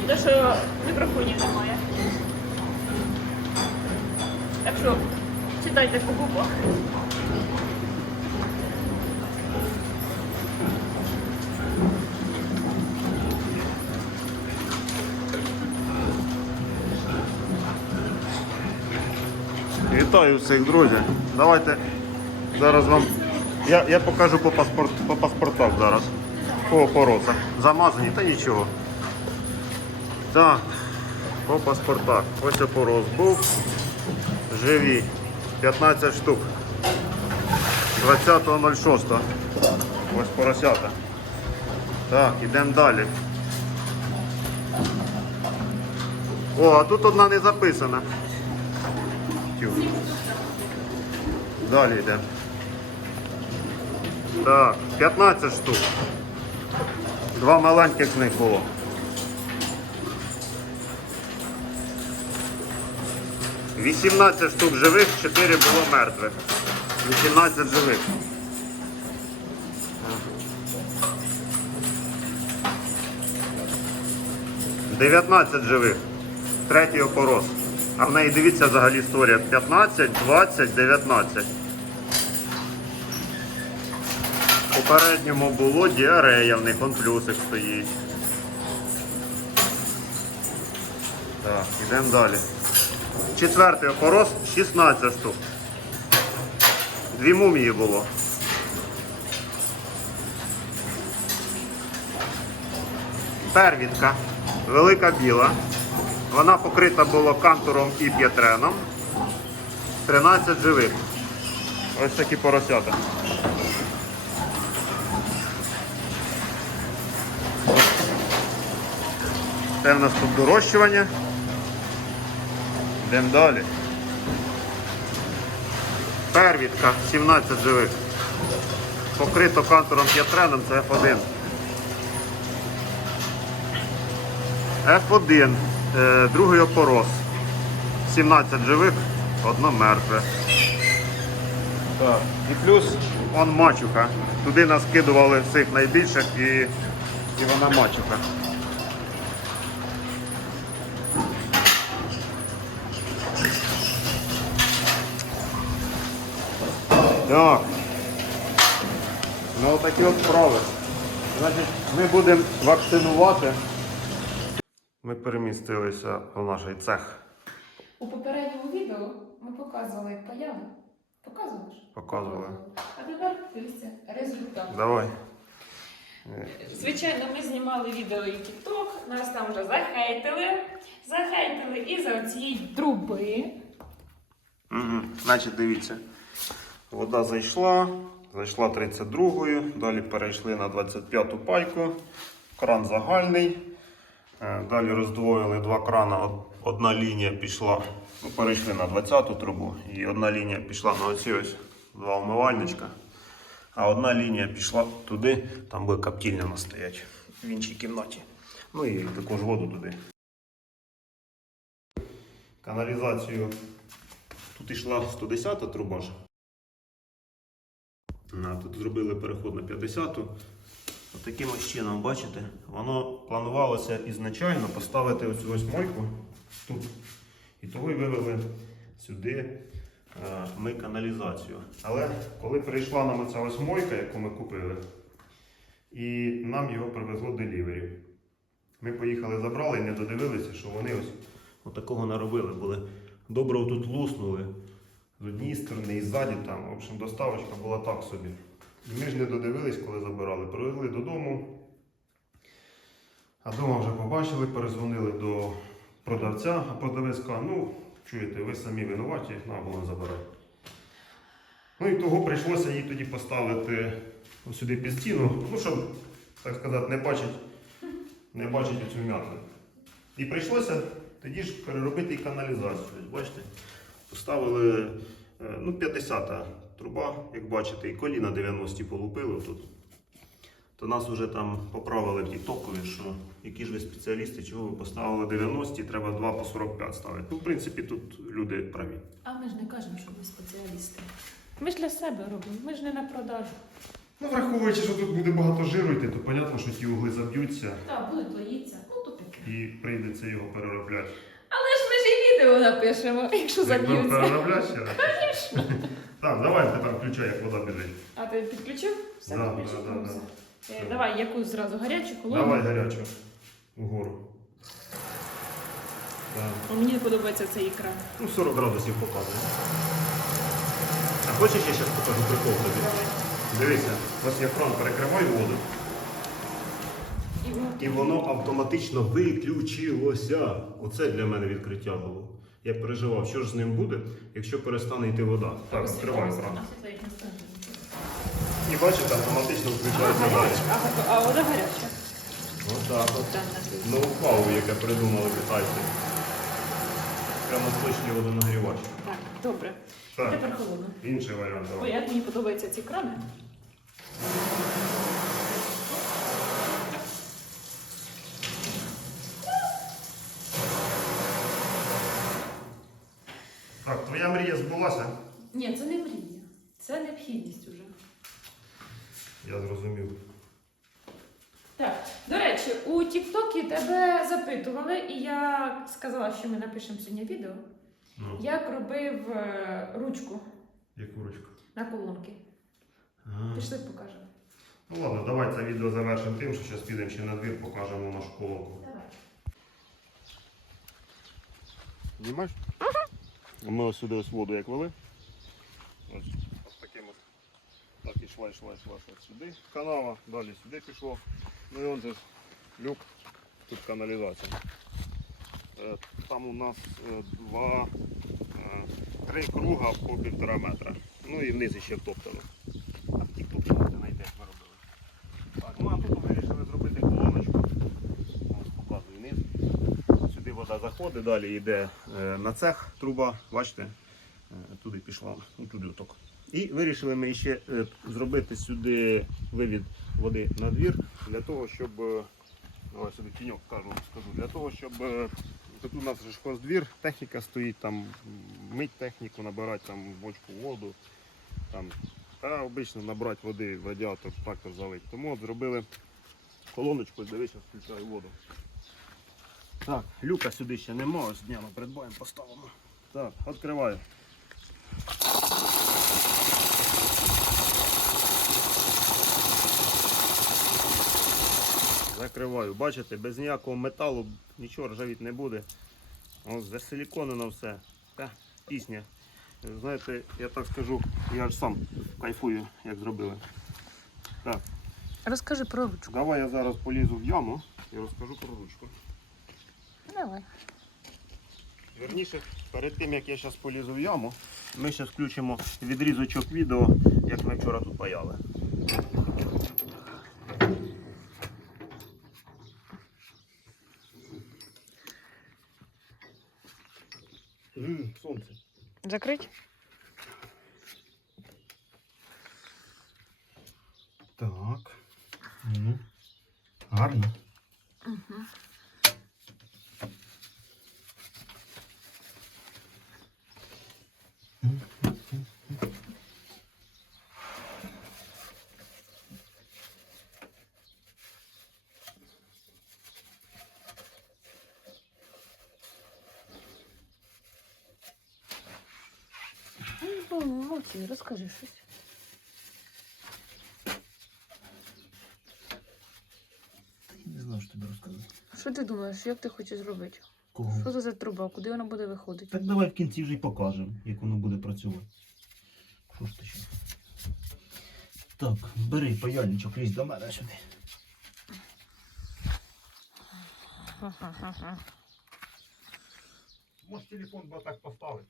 Тому що мікрофонів немає. Так що читайте по губах. Вітаю всіх, друзі. Давайте зараз вам. Я, я покажу по, паспорт, по паспортах зараз. По опоросах. Замазані, та нічого. Так, по паспортах. Ось опорос був. Живі. 15 штук. 20.06. Ось поросята. Так, ідемо далі. О, а тут одна не записана. Тю. Далі йде. Так, 15 штук. Два маленьких них було. Вісімнадцять штук живих, 4 було мертвих. 18 живих. Дев'ятнадцять живих. Третій опорос. А в неї дивіться взагалі історія. 15, 20, 19. У попередньому було діарея, в них он плюсик стоїть. Так, йдемо далі. Четвертий опорос 16 штук. Дві мумії було. Первідка. Велика біла. Вона покрита була кантуром і п'ятреном. 13 живих. Ось такі поросята. Це в нас тут дорощування. Йдемо далі. Первідка 17 живих. Покрито кантуром п'ятреном, це F1. F1, е, другий опорос. 17 живих, одно мертве. Так. І плюс он мачуха. Туди нас кидували всіх найбільших і, і вона мачуха. Так. Ну такі от справи. Значить, ми будемо вакцинувати. Ми перемістилися в наш цех. У попередньому відео ми показували як паяли. Показували ж? Показували. А тепер дивіться результат. Давай. Звичайно, ми знімали відео і TikTok, нас там вже захейтили. Захейтили і за цієї труби. Угу. Значить, дивіться. Вода зайшла, зайшла 32-ю, далі перейшли на 25-ту пайку. Кран загальний. Е, Далі роздвоїли два крана. Одна лінія пішла, ну, перейшли на 20-ту трубу, і одна лінія пішла на оці ось два умивальничка. А одна лінія пішла туди, там буде коптільня у стоять в іншій кімнаті. Ну і також воду туди. Каналізацію Тут йшла 110 труба. Тут зробили переход на 50-ту. От таким ось чином, бачите, воно планувалося ізначально поставити оцю ось мойку тут. І того вивели сюди е, ми каналізацію. Але коли прийшла нам оця ось мойка, яку ми купили, і нам його привезло делівері. Ми поїхали, забрали і не додивилися, що вони ось отакого наробили. Були добре тут луснули з однієї сторони і ззаді там. В общем, доставочка була так собі. Ми ж не додивились, коли забирали. Привезли додому. А вдома вже побачили, перезвонили до продавця, а продавець каже, ну, чуєте, ви самі винуваті, на було забирати. Ну і того прийшлося її тоді поставити сюди під стіну, ну, щоб, так сказати, не бачить, не бачить оцю м'ятину. І прийшлося тоді ж переробити і каналізацію. Бачите, поставили е, ну, 50-та труба, як бачите, і коліна 90-ті полупили тут. То нас вже там поправили в тіктокові, що які ж ви спеціалісти, чого ви поставили 90, треба 2 по 45 ставити. Ну, в принципі, тут люди праві. А ми ж не кажемо, що ми спеціалісти. Ми ж для себе робимо, ми ж не на продажу. Ну, враховуючи, що тут буде багато жиру йти, то зрозуміло, що ті угли заб'ються Так, будуть лоїться. Ну, то таке. і прийдеться його переробляти. Відео напишемо, якщо Якби заб'ються. Так, давай тепер включай, як вода біжить. А ти підключив? Все, Да, підключив. да, да, Ну, да. все. Е, Давай якусь зразу гарячу колону. Давай гарячу. Вгору. Так. О, Мені подобається цей екран. Ну, 40 градусів показує. А хочеш я зараз покажу прикол тобі? Дивися, ось я кран перекриваю воду. І воно автоматично виключилося. Оце для мене відкриття було. Я переживав, що ж з ним буде, якщо перестане йти вода. Так, відкриваю кран. І бачите, автоматично включається далі. А, вода гаряча. Отак от. Ноу-хау, яке придумали китайці. Прямо точний водонагрівач. Так, добре. Так. Тепер холодно. Інший варіант. Ой, як мені подобаються ці крани. Так, твоя мрія збулася? Ні, це не мрія. Це необхідність уже. Я зрозумів. Так, до речі, у Тіктокі тебе запитували, і я сказала, що ми напишемо сьогодні відео, Ну, як робив е, ручку яку ручку? на колонки. А. Пішли покажемо. Ну ладно, давай це відео завершимо тим, що зараз підемо ще на двір, покажемо нашу колонку. Давай. Знімаєш? Ми ось сюди ось воду як вели. Ось, ось таким ось. Так ішла, йшла, йшла, йшла сюди. Канава, далі сюди пішло. Ну і он же люк, тут каналізація. Е, Там у нас е, два, е, три круга по півтора метра. Ну і вниз ще втоптано. А в тік тут можете знайти, як ми робили. Так, ну а тут вирішили зробити колоночку. Ось показую низ. Сюди вода далі йде е, на цех труба, бачите, е, туди пішла, ну туди оток. І вирішили ми ще е, зробити сюди вивід води на двір для того, щоб. Давай сюди тіньок кажу, скажу, для того, щоб тут у нас хоздвір, техніка стоїть, там мить техніку, набирати там бочку воду. Там, та обично набрати води в радіатор, трактор залить. Тому от зробили колоночку, дивись, включаю воду. Так, люка сюди ще нема, ось днями придбаємо, поставимо. Так, відкриваю. Закриваю. Бачите, без ніякого металу нічого ржавіти не буде. Ось засиліконено все. Та, пісня. Знаєте, я так скажу, я ж сам кайфую, як зробили. Так, Розкажи про ручку. давай я зараз полізу в яму і розкажу про ручку. Давай. Верніше, перед тим як я зараз полізу в яму, ми зараз включимо відрізочок відео, як ми вчора тут паяли. М, Сонце. Закрить? Так. Ну, гарно. Помовчи, розкажи щось. Не знаю, що тобі розказати. Що ти думаєш, як ти хочеш зробити? Кого? Що це за труба? Куди вона буде виходити? Так давай в кінці вже й покажемо, як воно буде працювати. Що ж ти ще? Так, бери паяльничок, лізь до мене сюди. Ха-ха-ха. Може телефон би так поставити.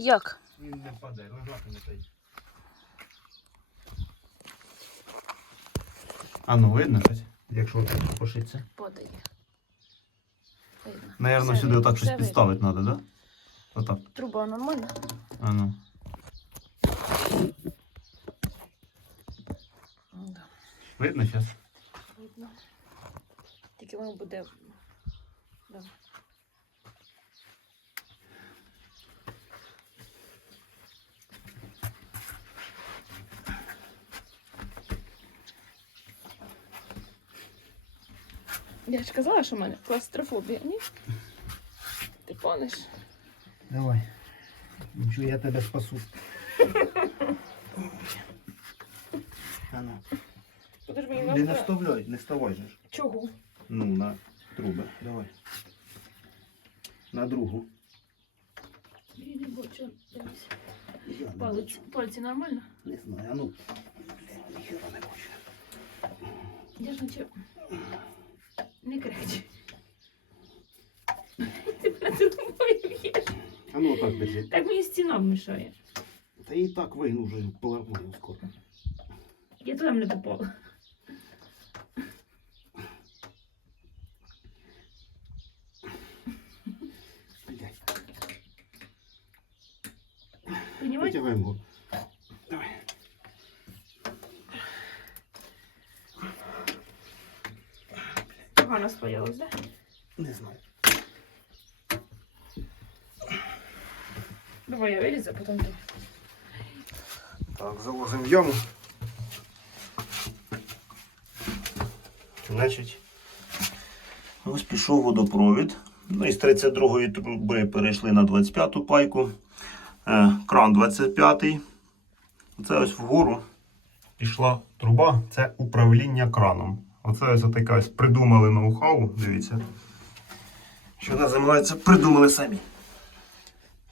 Як? Він не впаде, лежати не той. А ну видно щось? Якщо так пошиться. Падає. Видно. Наверно, Все сюди видно, отак щось все підставити треба, да? Отак. Труба нормальна? А ну. Да. Видно зараз? Видно. Тільки воно буде. Да. Я ж казала, що в мене клаустрофобія, ні? Ти помниш? Давай. Нічого, я тебе спасу. А. Мені Не наставляй, не вставай же ж. Чого? Ну, на труби. Давай. На другу. Я не бачу. Дивись. Палець, пальці нормально? Не знаю, а ну. Ніхера не бачу. Я ж наче... Не кричи. Ти мене трубою б'єш. А ну так держи. Так мені стіна мішає. Та і так вигну вже поламаю скоро. Я туди не попала. Блядь. Понімаєш? Витягаємо Спаялась, да? Не знаю. Давай я вилізу, а потім ти. Так, заложимо в яму. Значить, ось пішов водопровід. Ну, із 32-ї труби перейшли на 25-ту пайку. Е, кран 25-й. Це ось вгору пішла труба. Це управління краном. Оце ось така ось придумали ноу-хау, дивіться. Що називається, придумали самі.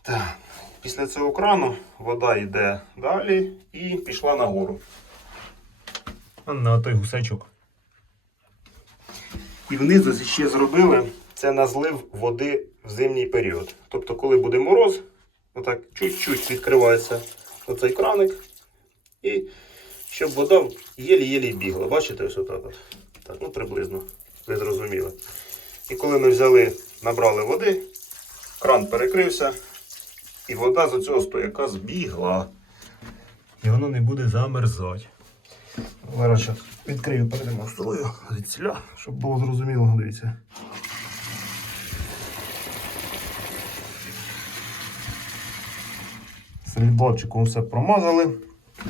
Так. Після цього крану вода йде далі і пішла нагору. На той гусачок. І внизу ще зробили це на злив води в зимній період. Тобто, коли буде мороз, отак чуть-чуть відкривається оцей краник. І щоб вода єлі-єлі бігла. Бачите, ось отак от. Так, ну приблизно. Ви зрозуміли. І коли ми взяли, набрали води, кран перекрився. І вода з цього стояка збігла. І воно не буде замерзати. Зараз зараз відкрию, продемонструю звідсіля, щоб було зрозуміло, дивіться. Солідолчиком все промазали.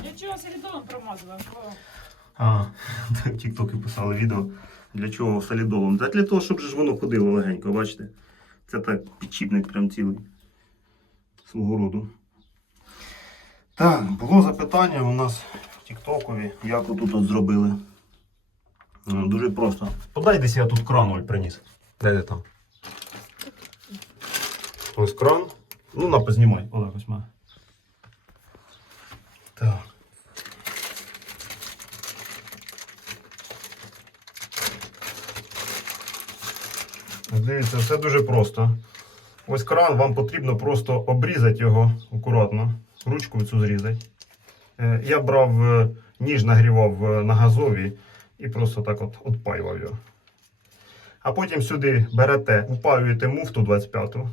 Я чого солідолом промазала? А, Тіктоки писали відео. Для чого солідолом? Та для того, щоб ж воно ходило легенько, бачите? Це так підчіпник прям цілий свого роду. Так, було запитання у нас в Тіктокові, як отут от зробили. Дуже просто. Подай десь я тут кран Оль приніс. Де де там? Ось кран. Ну, на познімай. Олег, ось має. Дивіться, все дуже просто. Ось кран, вам потрібно просто обрізати його акуратно, ручку цю зрізати. Е, Я брав е, ніж нагрівав е, на газові і просто так от отпаював його. А потім сюди берете, упаюєте муфту 25-ту.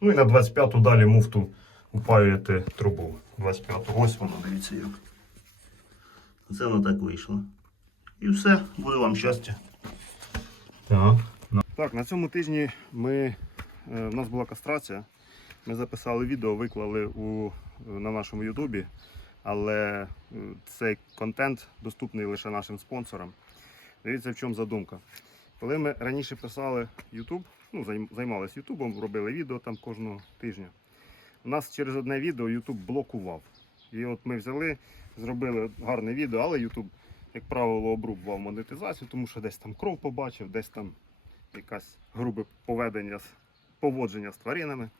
Ну і на 25-ту далі муфту упаюєте трубу 25-ту. Ось воно, дивіться як. Це воно так вийшло. І все, буде вам щастя. Так. Так, на цьому тижні ми, е, в нас була кастрація. Ми записали відео, виклали у, на нашому Ютубі, але е, цей контент доступний лише нашим спонсорам. Дивіться, в чому задумка. Коли ми раніше писали YouTube, ну, займалися Ютубом, робили відео там кожного тижня. нас через одне відео YouTube блокував. І от ми взяли, зробили гарне відео, але YouTube, як правило, обрубував монетизацію, тому що десь там кров побачив, десь там якась грубе поведення, поводження з тваринами.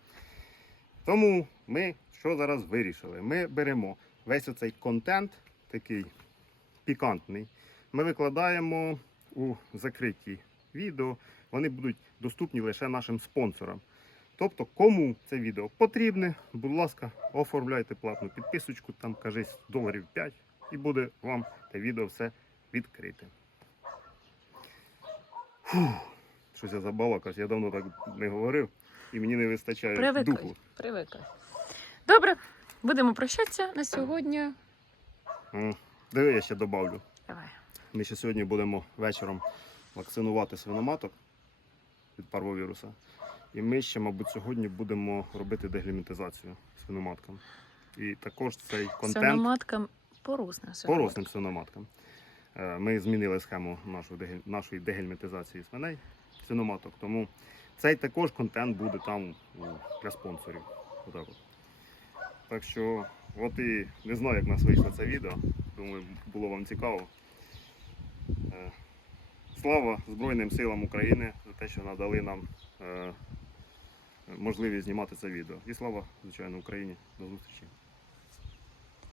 Тому ми що зараз вирішили? Ми беремо весь оцей контент, такий пікантний, ми викладаємо у закриті відео. Вони будуть доступні лише нашим спонсорам. Тобто, кому це відео потрібне, будь ласка, оформляйте платну підписочку, там кажись доларів 5, і буде вам те відео все відкрите. Фух, щось я забалакався, я давно так не говорив, і мені не вистачає Привикай, духу. привикай. Добре, будемо прощатися на сьогодні. Диви, я ще добавлю. Давай. Ми ще сьогодні будемо вечором вакцинувати свиноматок від парвовіруса. І ми ще, мабуть, сьогодні будемо робити деглімітизацію свиноматкам. І також цей контент Свиноматкам поросним поросним свиноматкам. Е, Ми змінили схему нашої дегельмітизації свиней, свиноматок. Тому цей також контент буде там для спонсорів. Так що, от і не знаю, як нас вийшло це відео. Думаю, було вам цікаво. Е, Слава Збройним силам України за те, що надали нам е, можливість знімати це відео. І слава, звичайно, Україні. До зустрічі.